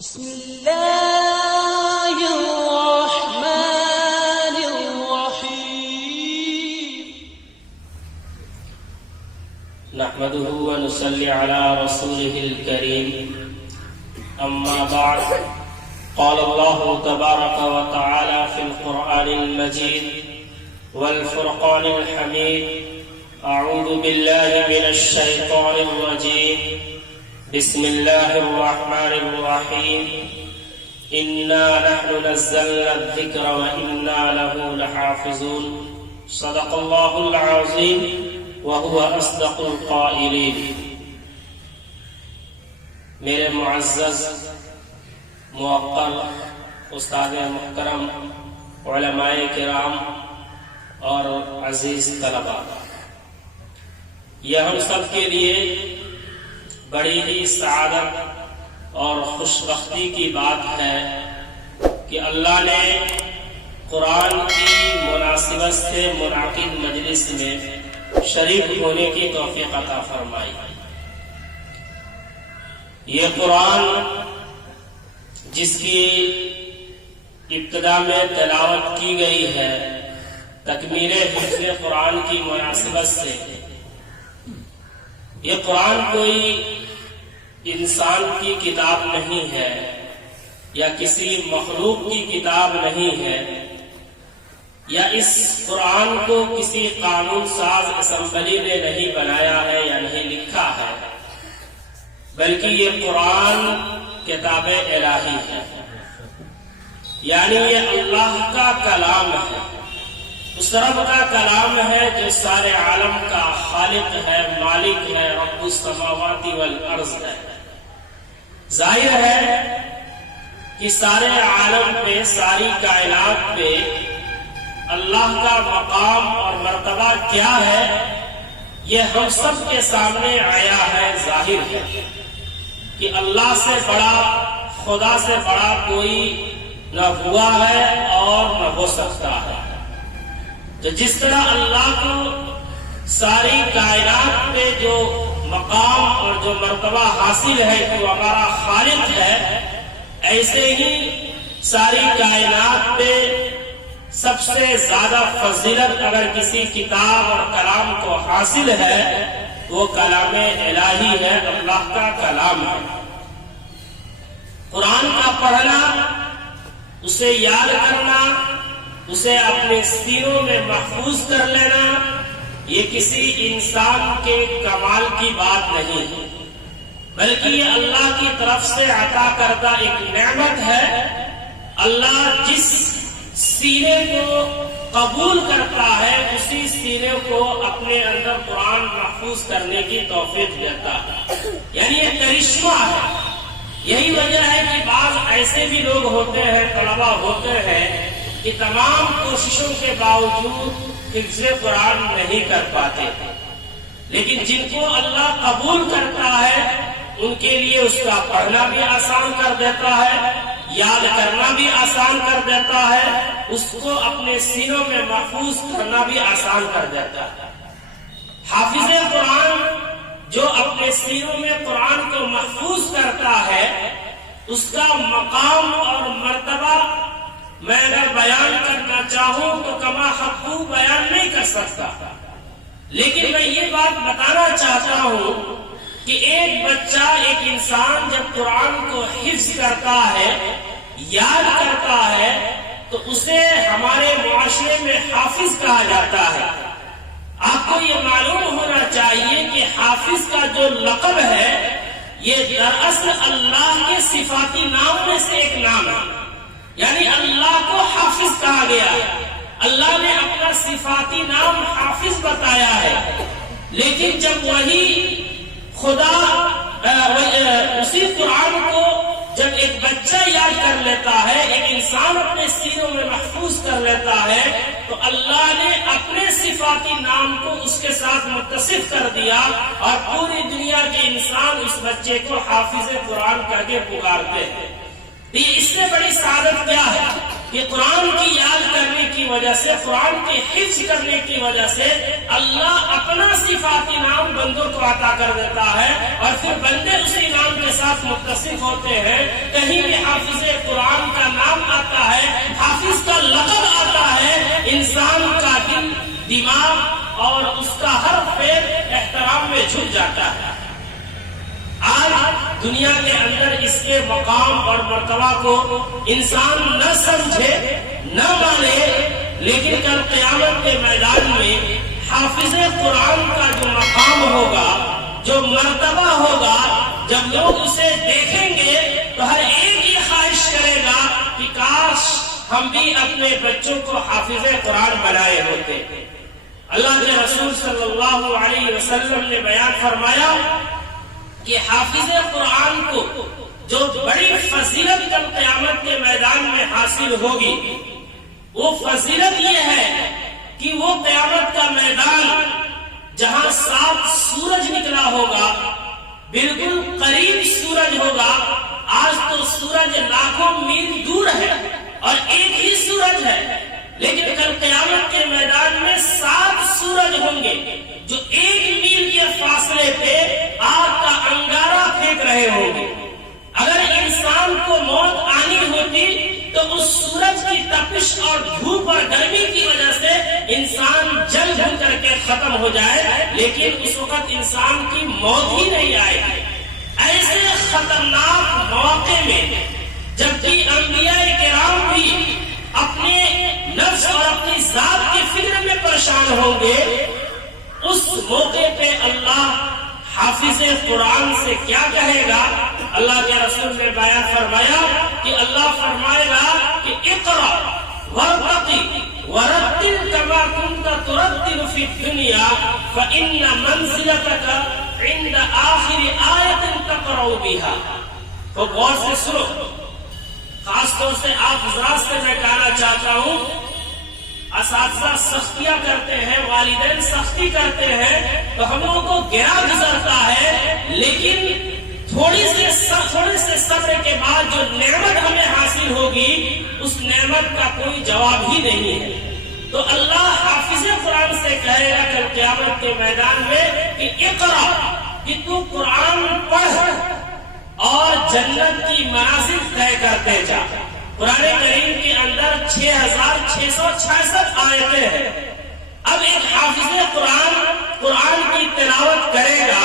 بسم الله الرحمن الرحيم نحمده ونصلي على رسوله الكريم أما بعد قال الله تبارك وتعالى في القرآن المجيد والفرقان الحميد أعوذ بالله من الشيطان الرجيم بسم الله الرحمن الرحيم إنا نحن نزلنا الذكر وإنا له لحافظون صدق الله العظيم وهو أصدق القائلين. میرے معزز موقر استاد محترم علماء کرام اور عزیز طلباء، یہ ہم سب کے لیے بڑی ہی سعادت اور خوش بختی کی بات ہے کہ اللہ نے قرآن کی مناسبت سے منعقد مجلس میں شریک ہونے کی توفیق عطا فرمائی. یہ قرآن جس کی ابتدا میں تلاوت کی گئی ہے تکمیل حفظ قرآن کی مناسبت سے، یہ قرآن کوئی انسان کی کتاب نہیں ہے یا کسی مخلوق کی کتاب نہیں ہے، یا اس قرآن کو کسی قانون ساز اسمبلی نے نہیں بنایا ہے یا نہیں لکھا ہے، بلکہ یہ قرآن کتاب الہی ہے، یعنی یہ اللہ کا کلام ہے، اس رب کا کلام ہے جو سارے عالم کا خالق ہے، مالک ہے، رب السماوات والارض ہے. ظاہر ہے کہ سارے عالم پہ، ساری کائنات پہ اللہ کا مقام اور مرتبہ کیا ہے یہ ہم سب کے سامنے آیا ہے، ظاہر ہے کہ اللہ سے بڑا، خدا سے بڑا کوئی نہ ہوا ہے اور نہ ہو سکتا ہے. تو جس طرح اللہ کو ساری کائنات پہ جو مقام اور جو مرتبہ حاصل ہے کہ وہ ہمارا خالق ہے، ایسے ہی ساری کائنات پہ سب سے زیادہ فضیلت اگر کسی کتاب اور کلام کو حاصل ہے وہ کلام الہی ہے، اللہ کا کلام ہے. قرآن کا پڑھنا، اسے یاد کرنا، اسے اپنے سینوں میں محفوظ کر لینا، یہ کسی انسان کے کمال کی بات نہیں، بلکہ یہ اللہ کی طرف سے عطا کردہ ایک نعمت ہے. اللہ جس سینے کو قبول کرتا ہے اسی سینے کو اپنے اندر قرآن محفوظ کرنے کی توفیق دیتا ہے، یعنی یہ کرشمہ ہے. یہی وجہ ہے کہ بعض ایسے بھی لوگ ہوتے ہیں، طلبا ہوتے ہیں کہ تمام کوششوں کے باوجود حفظ قرآن نہیں کر پاتے، لیکن جن کو اللہ قبول کرتا ہے ان کے لیے اس کا پڑھنا بھی آسان کر دیتا ہے، یاد کرنا بھی آسان کر دیتا ہے، اس کو اپنے سینوں میں محفوظ کرنا بھی آسان کر دیتا ہے. حافظ قرآن جو اپنے سینوں میں قرآن کو محفوظ کرتا ہے اس کا مقام اور مرتبہ میں اگر بیان کرنا چاہوں تو کما حقو بیان نہیں کر سکتا، لیکن میں یہ بات بتانا چاہتا ہوں کہ ایک بچہ، ایک انسان جب قرآن کو حفظ کرتا ہے، یاد کرتا ہے، تو اسے ہمارے معاشرے میں حافظ کہا جاتا ہے. آپ کو یہ معلوم ہونا چاہیے کہ حافظ کا جو لقب ہے یہ دراصل اللہ کے صفاتی نام میں سے ایک نام ہے، یعنی اللہ کو حافظ کہا گیا. اللہ نے اپنا صفاتی نام حافظ بتایا ہے، لیکن جب وہی خدا اسی قرآن کو جب ایک بچہ یاد کر لیتا ہے، ایک انسان اپنے سینوں میں محفوظ کر لیتا ہے، تو اللہ نے اپنے صفاتی نام کو اس کے ساتھ متصف کر دیا اور پوری دنیا کے انسان اس بچے کو حافظ قرآن کر کے پکارتے ہیں. اس سے بڑی سعادت کیا ہے کہ قرآن کی یاد کرنے کی وجہ سے، قرآن کے حفظ کرنے کی وجہ سے اللہ اپنا صفاتی نام بندوں کو عطا کر دیتا ہے، اور پھر بندے اسی نام کے ساتھ متصف ہوتے ہیں۔ کہیں بھی حافظ قرآن کا نام آتا ہے، حافظ کا لقب آتا ہے، انسان کا دل، دماغ اور اس کا ہر پیر احترام میں جھک جاتا ہے۔ آج دنیا کے اندر اس کے مقام اور مرتبہ کو انسان نہ سمجھے، نہ مانے، لیکن کل قیامت کے میدان میں حافظ قرآن کا جو مقام ہوگا، جو مرتبہ ہوگا، جب لوگ اسے دیکھیں گے تو ہر ایک یہ خواہش کرے گا کہ کاش ہم بھی اپنے بچوں کو حافظ قرآن بنائے ہوتے۔ اللہ کے رسول صلی اللہ علیہ وسلم نے بیان فرمایا کہ حافظ قرآن کو جو بڑی فضیلت کل قیامت کے میدان میں حاصل ہوگی، وہ فضیلت یہ ہے کہ وہ قیامت کا میدان جہاں صاف سورج نکلا ہوگا، بالکل قریب سورج ہوگا۔ آج تو سورج لاکھوں میل دور ہے اور ایک ہی سورج ہے، لیکن کل قیامت کے میدان میں 7 سورج ہوں گے جو 1 میل کے فاصلے پہ آگ کا انگارہ پھینک رہے ہوں گے۔ اگر انسان کو موت آنی ہوتی تو اس سورج کی تپش اور دھوپ اور گرمی کی وجہ سے انسان جل جل کر کے ختم ہو جائے، لیکن اس وقت انسان کی موت ہی نہیں آئے گی۔ ایسے خطرناک موقع میں جبکہ انبیاء کرام بھی اپنے نفس اور اپنی ذات کی فکر میں پریشان ہوں گے، اس موقع پہ اللہ حافظ قرآن سے کیا کہے گا؟ اللہ کے رسول نے بیان فرمایا کہ اللہ فرمائے گا کہ اقرا وارتقی ورتل کما کنت ترتل فی الدنیا فإن منزلتک عند آخر آیت تقرأ بها۔ تو غور سے سنو، خاص طور سے آپ حضرات سے میں کہنا چاہتا ہوں، اساتذہ سختیاں کرتے ہیں، والدین سختی کرتے ہیں تو ہم لوگوں کو گرا گزرتا ہے، لیکن تھوڑے سے صبر کے بعد جو نعمت ہمیں حاصل ہوگی اس نعمت کا کوئی جواب ہی نہیں ہے۔ تو اللہ حافظ قرآن سے کہے گا کل قیامت کے میدان میں کہ اقرا، کہ تو قرآن پڑھ اور جنت کی منازل طے کرتے جا۔ قرآن کریم کے اندر 6666 آیتیں ہیں۔ اب ایک حافظ قرآن کی تلاوت کرے گا،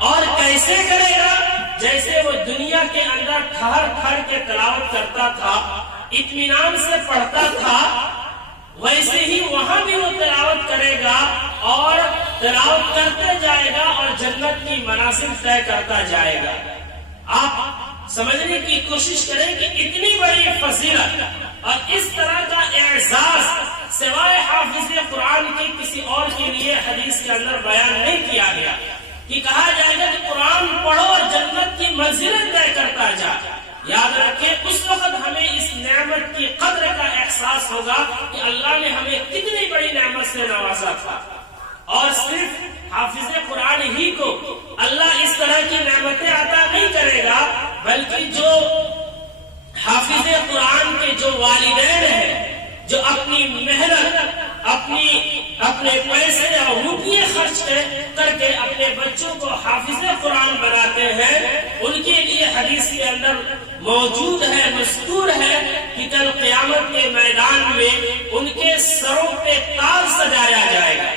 اور کیسے کرے گا؟ جیسے وہ دنیا کے اندر ٹھہر ٹھہر کے تلاوت کرتا تھا، اطمینان سے پڑھتا تھا، ویسے ہی وہاں بھی وہ تلاوت کرے گا اور تلاوت کرتے جائے گا اور جنت کی منازل طے کرتا جائے گا۔ آپ سمجھنے کی کوشش کریں کہ اتنی بڑی فضیلت اور اس طرح کا اعزاز سوائے حافظ قرآن کے کسی اور کے لیے حدیث کے اندر بیان نہیں کیا گیا، کہ کہا جائے گا کہ قرآن پڑھو اور جنت کی منزلیں طے کرتا جا۔ یاد رکھیں اس وقت ہمیں اس نعمت کی قدر کا احساس ہوگا کہ اللہ نے ہمیں کتنی بڑی نعمت سے نوازا تھا، اور صرف حافظ قرآن ہی کو اللہ اس طرح کی نعمتیں عطا نہیں کرے گا، بلکہ جو حافظ قرآن کے جو والدین ہیں، جو اپنی محنت، اپنے پیسے اور روپیے خرچ کر کے اپنے بچوں کو حافظ قرآن بناتے ہیں، ان کے لیے حدیث کے اندر موجود ہے، مذکور ہے کہ کل قیامت کے میدان میں ان کے سروں پہ تاج سجایا جائے گا۔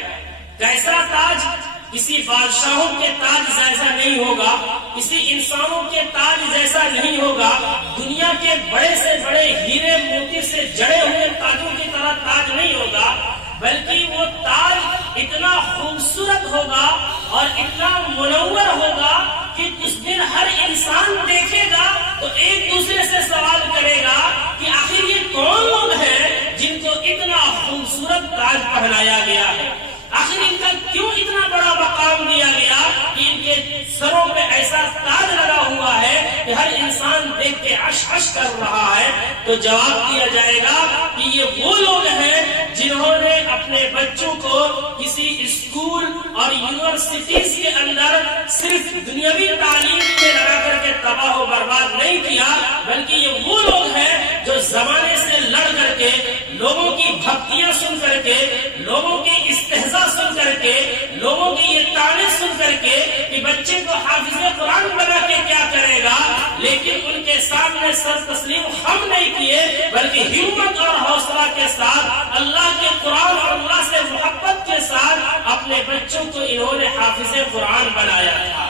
کیسا تاج؟ کسی بادشاہوں کے تاج جیسا نہیں ہوگا، کسی انسانوں کے تاج جیسا نہیں ہوگا، دنیا کے بڑے سے بڑے ہیرے موتی سے جڑے ہوئے تاجوں کی طرح تاج نہیں ہوگا، بلکہ وہ تاج اتنا خوبصورت ہوگا اور اتنا منور ہوگا کہ اس دن ہر انسان دیکھے گا تو ایک دوسرے سے سوال کرے گا کہ آخر یہ کون لوگ ہیں جن کو اتنا خوبصورت تاج پہنایا گیا ہے، آخر ان کا کیوں اتنا بڑا مقام دیا گیا کہ ان کے سروں پہ ایسا تاج لگا ہوا ہے کہ ہر انسان دیکھ کے عش عش کر رہا ہے۔ تو جواب دیا جائے گا کہ یہ وہ لوگ ہیں جنہوں نے اپنے بچوں کو کسی اسکول اور یونیورسٹیز کے اندر صرف دنیاوی تعلیم میں لگا کر کے تباہ و برباد نہیں کیا، بلکہ یہ وہ لوگ ہیں جو زمانے سے لڑ کے، لوگوں کی بھکتیاں سن کر کے، لوگوں کی استہزاء سن کر کے، لوگوں کی یہ تعریف سن کر کے کہ بچے کو حافظ قرآن بنا کے کیا کرے گا، لیکن ان کے سامنے سر تسلیم ہم نہیں کیے، بلکہ ہمت اور حوصلہ کے ساتھ اللہ کے قرآن اور اللہ سے محبت کے ساتھ اپنے بچوں کو انہوں نے حافظ قرآن بنایا تھا۔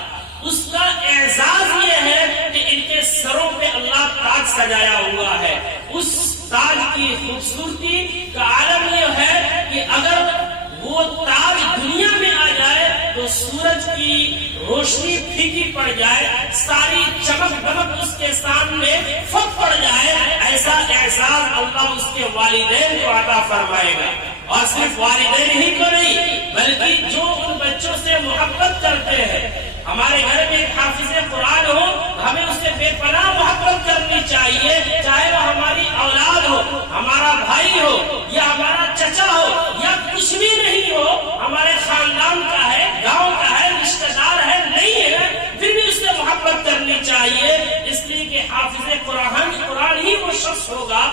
اس کا اعزاز یہ ہے کہ ان کے سروں پہ اللہ تاج سجایا ہوا ہے۔ اس تاج کی خوبصورتی کا عالم یہ ہے کہ اگر وہ تاج دنیا میں آ جائے تو سورج کی روشنی پھیکی پڑ جائے، ساری چمک دمک اس کے سامنے پھٹ پڑ جائے، ایسا احساس اللہ اس کے والدین کو عطا فرمائے گا۔ اور صرف والدین ہی کو نہیں، بلکہ جو ان بچوں سے محبت کرتے ہیں۔ ہمارے گھر میں ایک حافظ قرآن ہو، ہمیں اس سے بے پناہ محبت کرنی چاہیے، چاہے وہ ہماری اولاد ہو، ہمارا بھائی ہو، یا ہمارا چچا ہو، یا کچھ بھی نہیں ہو، ہمارے خاندان کا ہے، گاؤں کا ہے، رشتہ دار ہے، نہیں ہے، پھر بھی اس سے محبت کرنی چاہیے، اس لیے کہ حافظ قرآن ہی وہ شخص ہوگا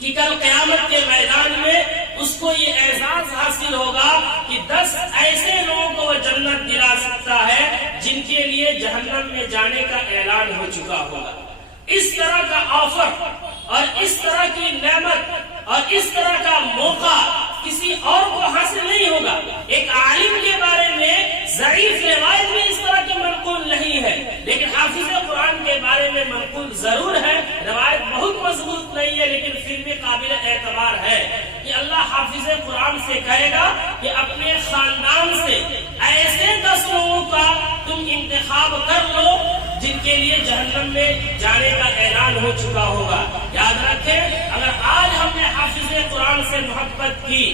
کہ کل قیامت کے میدان میں اس کو یہ اعزاز حاصل ہوگا کہ 10 ایسے لوگوں کو وہ جنت دلا سکتا ہے جن کے لیے جہنم میں جانے کا اعلان ہو چکا ہوگا۔ اس طرح کا آفر اور اس طرح کی نعمت اور اس طرح کا موقع کسی اور کو حاصل نہیں ہوگا۔ ایک عالم کے بارے میں ضعیف روایت میں اس طرح کی منقول نہیں ہے، لیکن حافظ قرآن کے بارے میں منقول ضرور ہے۔ روایت بہت مضبوط نہیں ہے لیکن پھر بھی قابل اعتبار ہے کہ اللہ حافظ قرآن سے کہے گا کہ اپنے خاندان سے ایسے 10 لوگوں کا تم انتخاب کر لو جن کے لیے جہنم میں جانے کا اعلان ہو چکا ہوگا۔ یاد رکھیں، اگر آج ہم نے حافظ قرآن سے محبت کی،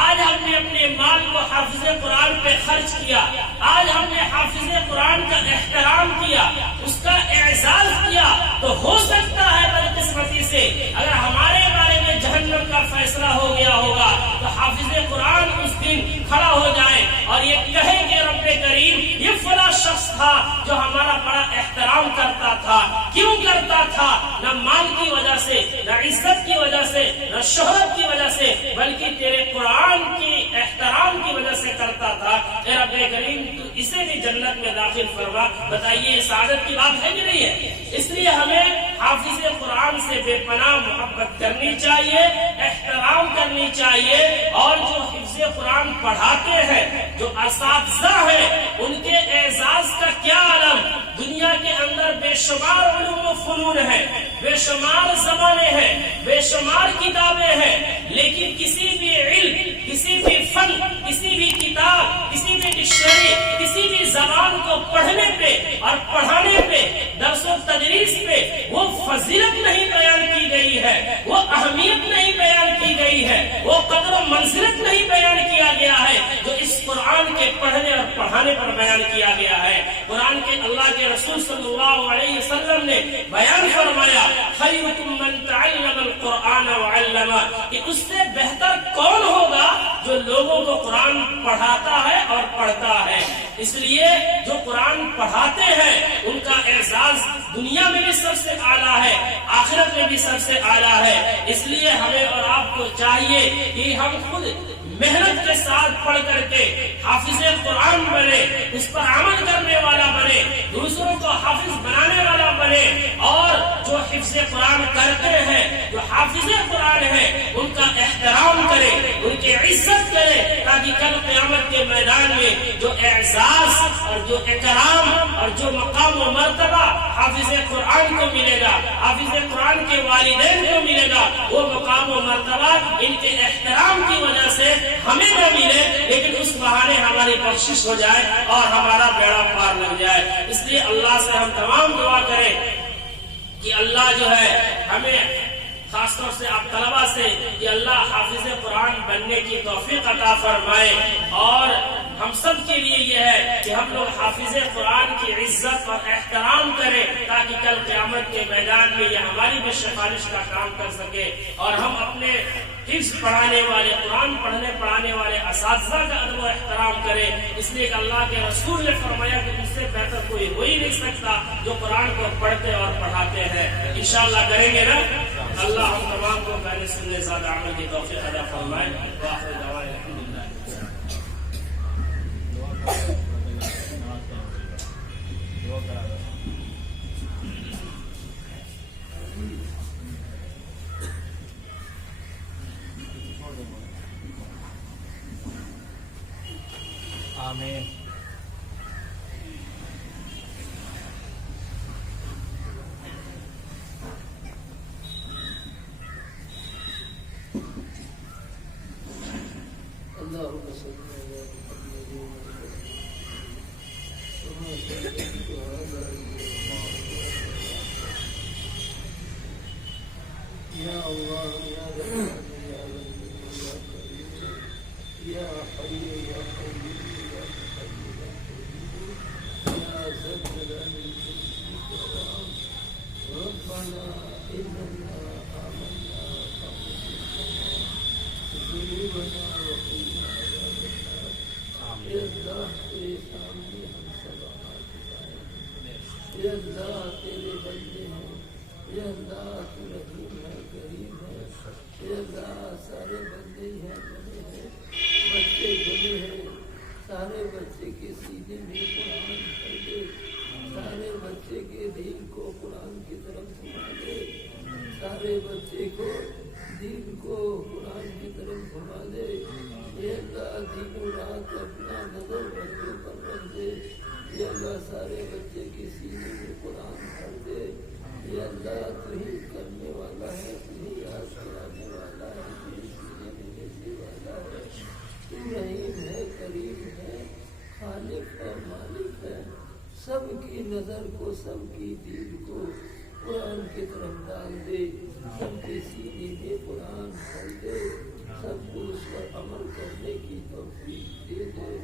آج ہم نے اپنے مال کو حافظ قرآن پہ خرچ کیا، آج ہم نے حافظ قرآن کا احترام کیا، اس کا اعزاز کیا، تو ہو سکتا ہے بدقسمتی سے اگر ہمارے بارے میں جہنم کا فیصلہ ہو گیا ہوگا تو حافظ قرآن اس دن کھڑا ہو جائے اور یہ کہے کہ رب کریم یہ فلاں شخص تھا جو ہمارا بڑا احترام کرتا تھا۔ کیوں کرتا تھا؟ نہ مال کی وجہ سے، نہ عزت کی وجہ سے، نہ شہرت کی وجہ سے، بلکہ تیرے قرآن کی احترام کی وجہ سے کرتا تھا۔ اے رب کریم تو اسے بھی جنت میں داخل فرما۔ بتائیے یہ سعادت کی بات ہے کہ نہیں ہے؟ اس لیے ہمیں حافظ قرآن سے بے پناہ محبت کرنی چاہیے، احترام کرنی چاہیے، اور جو حفظ قرآن پڑھاتے ہیں، جو اساتذہ ہیں، ان کے اعزاز کا کیا عالم۔ دنیا کے اندر بے شمار علوم و فنون ہیں، بے شمار زبانیں ہیں، بے شمار کتابیں ہیں، لیکن کسی بھی علم، کسی بھی فن، کسی بھی کتاب، کسی بھی ڈکشنری، کسی بھی زبان کو پڑھنے پہ اور پڑھانے پہ، درس و تدریس پہ وہ فضیلت نہیں بیان کی گئی ہے، وہ اہمیت نہیں بیان کی گئی ہے، وہ قدر و منزلت نہیں بیان کیا گیا ہے جو اس قرآن کے پڑھنے اور پڑھانے پر بیان کیا گیا ہے۔ قرآن کے اللہ کے رسول صلی اللہ علیہ وسلم نے بیان فرمایا، خیرکم من تعلم القرآن وعلمہ، کہ اس سے بہتر کون ہوگا جو لوگوں کو قرآن پڑھاتا ہے اور پڑھتا ہے۔ اس لیے جو قرآن پڑھاتے ہیں ان کا اعزاز دنیا میں بھی سب سے اعلیٰ ہے، آخرت میں بھی سب سے اعلیٰ ہے۔ اس لیے ہمیں اور آپ کو چاہیے کہ ہم خود محنت کے ساتھ پڑھ کر کے حافظ قرآن بنے، اس پر عمل کرنے والا بنے، دوسروں کو حافظ بنانے والا بنے، اور جو حفظ قرآن کرتے ہیں، جو حافظ قرآن ہیں، ان کا احترام کرے، ان کی عزت کرے، تاکہ کل قیامت کے میدان میں جو اعزاز اور جو اکرام اور جو مقام و مرتبہ حافظ قرآن کو ملے گا، حافظ قرآن کے والدین کو ملے گا، وہ مقام و مرتبہ ان کے احترام کی وجہ سے ہمیں نہ ملے، لیکن اس بہانے ہماری بخشش ہو جائے اور ہمارا بیڑا پار لگ جائے۔ اس لیے اللہ سے ہم تمام دعا کریں کہ اللہ جو ہے ہمیں، خاص طور سے آپ طلبہ سے، کہ اللہ حافظ قرآن بننے کی توفیق عطا فرمائے، اور ہم سب کے لیے یہ ہے کہ ہم لوگ حافظ قرآن کی عزت اور احترام کریں تاکہ کل قیامت کے میدان میں یہ ہماری بھی سفارش کا کام کر سکے، اور ہم اپنے حفظ پڑھانے والے، قرآن پڑھانے والے اساتذہ کا ادب و احترام کریں۔ اس لیے کہ اللہ کے رسول نے فرمایا کہ اس سے بہتر کوئی ہو ہی نہیں سکتا جو قرآن کو پڑھتے اور پڑھاتے ہیں۔ انشاءاللہ کریں گے نا؟ اللہ ہم تمام کو پہلے سننے زیادہ عمل کی توفیق عطا فرمائے. وآخر دعوانا الحمدللہ. آمین. اللهم صل على محمد وعلى يا الله يا رحمن يا رحيم يا كريم يا حي يا قيوم يا حي يا قيوم يا ذا الجلال والإكرام ربنا إننا آمنا ذنوبنا وقنا عذاب النار. يا الله تیرے سامنے ہم سب ہاتھ اٹھائے ہیں. یا اللہ تیرے بندے ہیں. یا اللہ تو رحیم ہے کریم ہے. یا اللہ سارے بندے ہی ہیں بنے ہیں بچے بنے ہیں. سارے بچے کے سینے میں قرآن پڑھ دے. سارے بچے کے دل کو قرآن کی طرف گھما دے. سارے بچے کو دین کو قرآن کی طرف گھما دے. یہ اللہ دن و رات اپنا نظر بچوں پر رکھ دے. یہ اللہ سارے بچے کے سینے میں قرآن پڑھ دے. یہ اللہ تو ہی کرنے والا ہے, تو ہی یاد کرانے والا ہے, تو ہی سینے میں لینے والا ہے. تو رحیم ہے کریم ہے خالق ہے مالک ہے. سب کی نظر کو سب کی دل کو قرآن کی طرف ڈال دے. سب کے سینے میں قرآن پڑھ دے. سب کو اس پر عمل کرنے کی توفیق دے دے.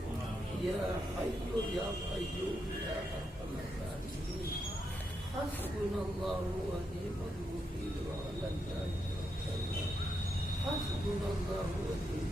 یا حیو یا قیوم یا ارحم الراحمین. حسبنا اللہ ونعم الوکیل وعلی اللہ توکلنا. حسبنا اللہ ونعم